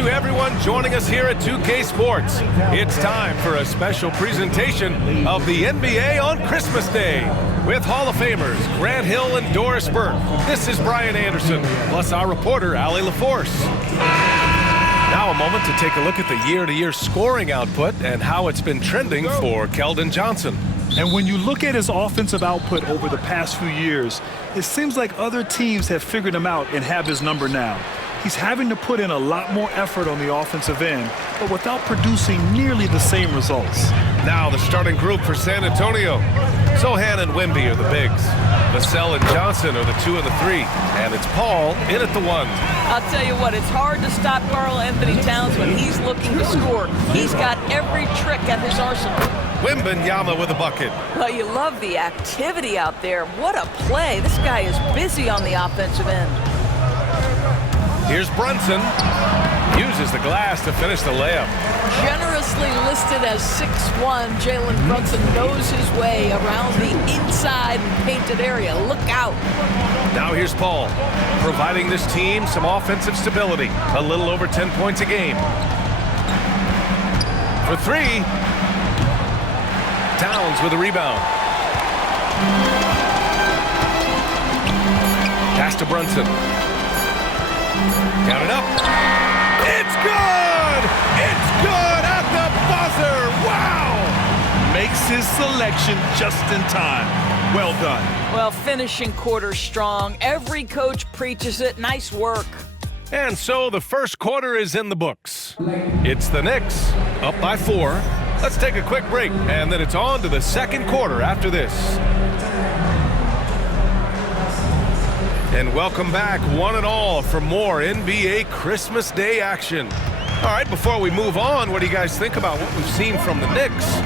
to everyone joining us here at 2K Sports. It's time for a special presentation of the NBA on Christmas Day with Hall of Famers Grant Hill and Doris Burke. This is Brian Anderson, plus our reporter, Allie LaForce. Now a moment to take a look at the year-to-year scoring output and how it's been trending for Keldon Johnson. And when you look at his offensive output over the past few years, it seems like other teams have figured him out and have his number now. He's having to put in a lot more effort on the offensive end, but without producing nearly the same results. Now the starting group for San Antonio. Sohan and Wemby are the bigs. Vassell and Johnson are the 2 and the 3. And it's Paul in at the 1. I'll tell you what, it's hard to stop Karl Anthony Towns when he's looking to score. He's got every trick at his arsenal. Wembanyama with a bucket. Well, you love the activity out there. What a play. This guy is busy on the offensive end. Here's Brunson. Uses the glass to finish the layup. Generously listed as 6'1", Jalen Brunson knows his way around the inside painted area. Look out. Now here's Paul, providing this team some offensive stability. A little over 10 points a game. For 3. Towns with a rebound. Pass to Brunson. Count it up. It's good! It's good at the buzzer! Wow! Makes his selection just in time. Well done. Well, finishing quarter strong. Every coach preaches it. Nice work. And so the first quarter is in the books. It's the Knicks, up by 4. Let's take a quick break, and then it's on to the second quarter after this. And welcome back, one and all, for more NBA Christmas Day action. All right, before we move on, what do you guys think about what we've seen from the Knicks?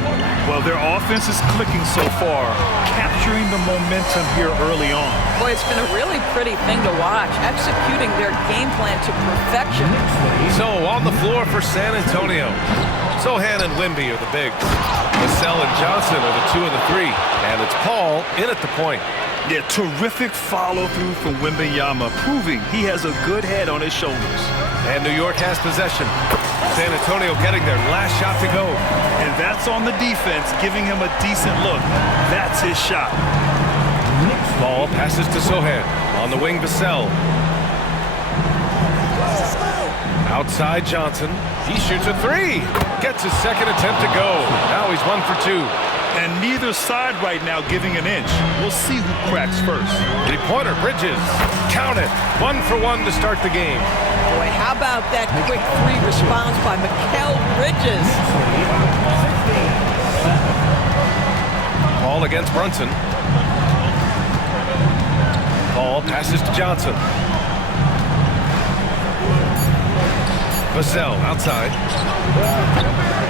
Well, their offense is clicking so far, capturing the momentum here early on. Boy, it's been a really pretty thing to watch, executing their game plan to perfection. So, on the floor for San Antonio, Sohan and Wemby are the bigs. Vassell and Johnson are the 2 and the 3. And it's Paul in at the point. Yeah, terrific follow-through from Wembanyama, proving he has a good head on his shoulders. And New York has possession. San Antonio getting their last shot to go. And that's on the defense, giving him a decent look. That's his shot. Ball passes to Sohan. On the wing, Vassell. Outside Johnson. He shoots a 3. Gets his second attempt to go. Now he's 1 for 2. And neither side right now giving an inch. We'll see who cracks first. Three-pointer, Bridges. Count it. 1 for 1 to start the game. Boy, how about that quick 3 response by Mikal Bridges? Ball against Brunson. Ball passes to Johnson. Vassell outside.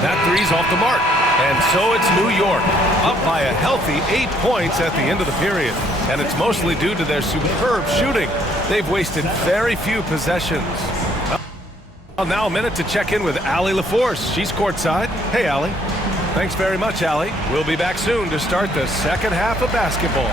That 3's off the mark. And so it's New York, up by a healthy 8 points at the end of the period. And it's mostly due to their superb shooting. They've wasted very few possessions. Well, now a minute to check in with Allie LaForce. She's courtside. Hey, Allie. Thanks very much, Allie. We'll be back soon to start the second half of basketball.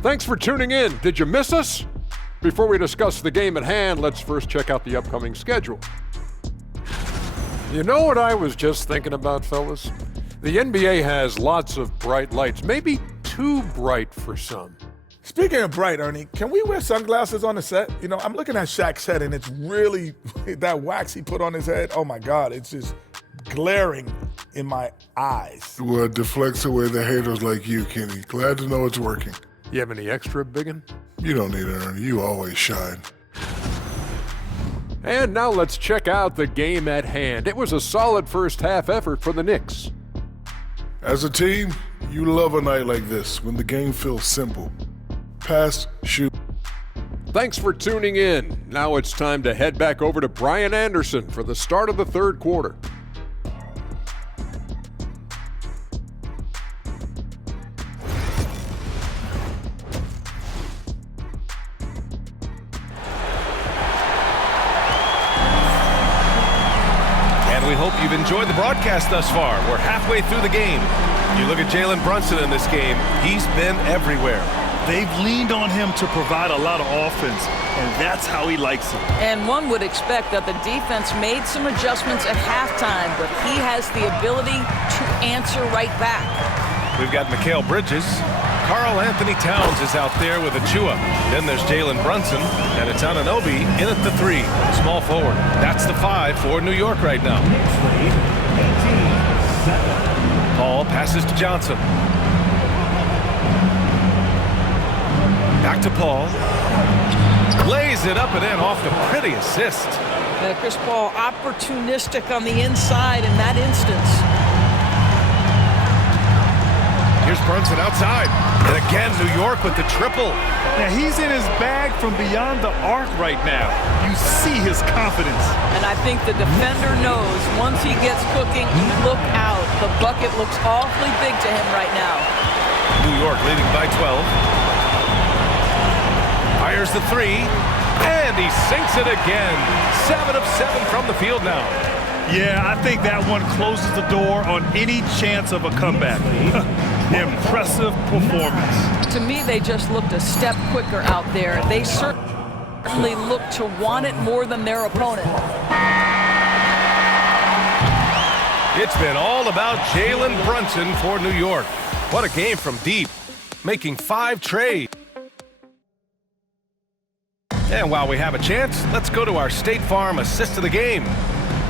Thanks for tuning in. Did you miss us? Before we discuss the game at hand, let's first check out the upcoming schedule. You know what I was just thinking about, fellas? The NBA has lots of bright lights, maybe too bright for some. Speaking of bright, Ernie, can we wear sunglasses on the set? You know, I'm looking at Shaq's head, and it's really, that wax he put on his head, oh my God, it's just glaring in my eyes. Well, it deflects away the haters like you, Kenny. Glad to know it's working. You have any extra, biggin? You don't need it, Ernie. You always shine. And now let's check out the game at hand. It was a solid first half effort for the Knicks. As a team, you love a night like this when the game feels simple. Pass, shoot. Thanks for tuning in. Now it's time to head back over to Brian Anderson for the start of the third quarter. hope you've enjoyed the broadcast thus far. We're halfway through the game. You look at Jalen Brunson in this game, he's been everywhere. They've leaned on him to provide a lot of offense, and that's how he likes it. And one would expect that the defense made some adjustments at halftime, but he has the ability to answer right back. We've got Mikal Bridges. Karl Anthony Towns is out there with Achua. Then there's Jalen Brunson, and it's Anunoby in at the 3, small forward. That's the 5 for New York right now. Paul passes to Johnson. Back to Paul. Lays it up and in off the pretty assist. Chris Paul opportunistic on the inside in that instance. Here's Brunson outside. And again, New York with the triple. Now, he's in his bag from beyond the arc right now. You see his confidence. And I think the defender knows once he gets cooking, look out. The bucket looks awfully big to him right now. New York leading by 12. Fires the 3, and he sinks it again. 7 of 7 from the field now. Yeah, I think that one closes the door on any chance of a comeback. Impressive performance. To me, they just looked a step quicker out there. They certainly looked to want it more than their opponent. It's been all about Jalen Brunson for New York. What a game from deep, making 5 trades. And while we have a chance, let's go to our State Farm assist of the game.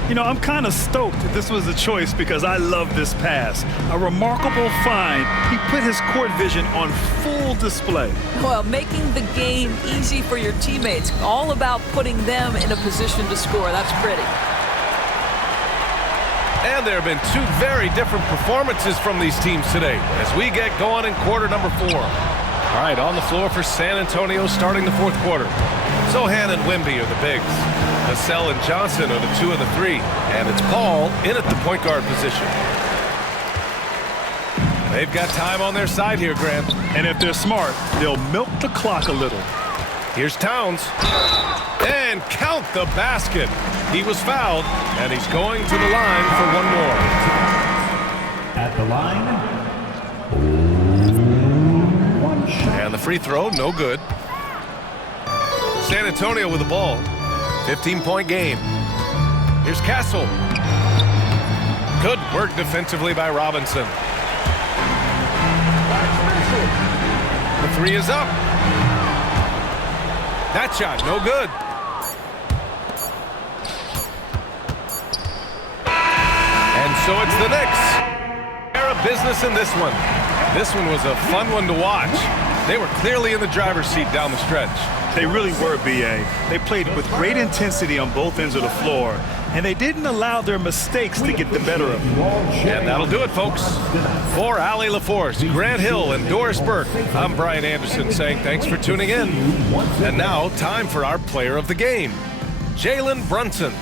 You know, I'm kind of stoked that this was a choice because I love this pass. A remarkable find. He put his court vision on full display. Well, making the game easy for your teammates. All about putting them in a position to score. That's pretty. And there have been 2 very different performances from these teams today as we get going in quarter number 4. All right, on the floor for San Antonio starting the 4th quarter. Sohan and Wemby are the bigs. Vassell and Johnson are the 2 and the 3. And it's Paul in at the point guard position. They've got time on their side here, Grant. And if they're smart, they'll milk the clock a little. Here's Towns. And count the basket. He was fouled, and he's going to the line for one more. At the line. And the free throw, no good. San Antonio with the ball. 15-point game. Here's Castle. Good work defensively by Robinson. The 3 is up. That shot, no good. And so it's the Knicks. They're a business in this one. This one was a fun one to watch. They were clearly in the driver's seat down the stretch. They really were, B.A. They played with great intensity on both ends of the floor, and they didn't allow their mistakes to get the better of them. And that'll do it, folks. For Allie LaForce, Grant Hill, and Doris Burke, I'm Brian Anderson saying thanks for tuning in. And now, time for our player of the game, Jalen Brunson.